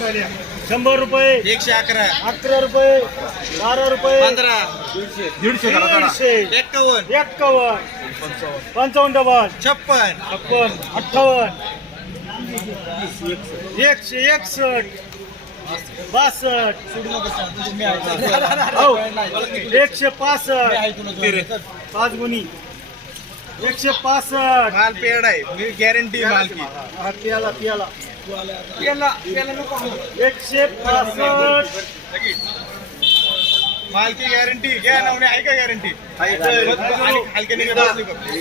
शंभर रुपये. एकशे अकरा. अकरा रुपये. बारा रुपये. पंधरा. दीडशे. एक्कावन्न. एक्कावन्न. पंचावन्न. डबल. छप्पन. छप्पन. अठ्ठावन्न. एकशे एकसष्ट. बासष्ट. हो. एकशे पासष्ट. पाच गुणी. एकशे पासष्ट. माल पेड आहे. मी गॅरंटी माल की. हा, पियाला पियाला एकशे पासष्ट. माल की गॅरंटी घ्या नवणे आहे का गॅरंटी?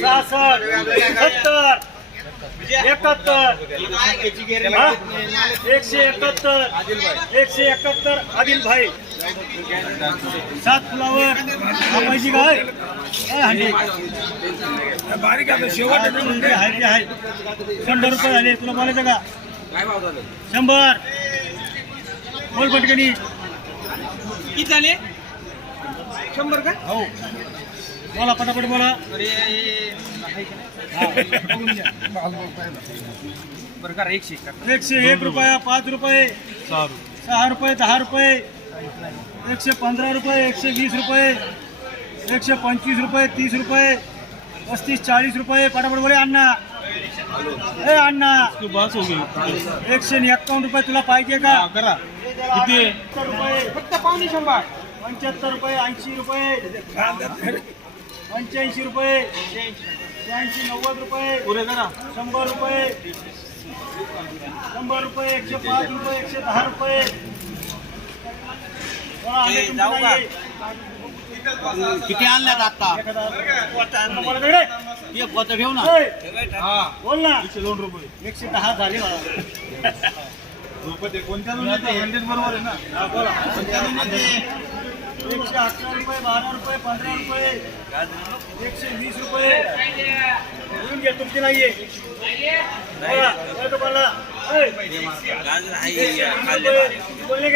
सहासष्ट. एकाहत्तर? एकशे एकाहत्तर. एकशे एकाहत्तर. आदिल भाई. सात फ्लावर. कापायची काय? हांडी आहे ते आहे शंभर रुपये झाले तुला बोलायचं का? शंभर. बोल पटकनी. किती झाले? शंभर का? हो. बोला पटापट बोला. बरं करा एकशे करा. एकशे एक रुपया पाच रुपये. सहा रुपये दहा रुपये. एकशे पंधरा रुपये एकशे वीस रुपये. एकशे पंचवीस रुपये तीस रुपये. पस्तीस चाळीस रुपये. पटापट बोले अण्णा. ए अण्णा. एकशे एक्कावन्न रुपये तुला पाहिजे का? करा. किती? रुपये फक्त पावणे शंभर. पंच्याहत्तर रुपये ऐंशी रुपये. पंच्याऐंशी रुपये. शहाऐंशी नव्वद रुपये. पुरे करा. शंभर रुपये. शंभर रुपये एकशे पाच रुपये एकशे दहा रुपये. बोला, आले तुमचे? नाही. किती आणल्यात आता? एक पोतं घेऊ ना. हा. बोल ना. एकशे दोन रुपये. एकशे दहा झाले मला कोणत्या बरोबर आहे ना. बोला. एकशे अकरा रुपये बारा रुपये पंधरा रुपये एकशे वीस रुपये. घेऊन घे तुमची नाहीये. बोलले.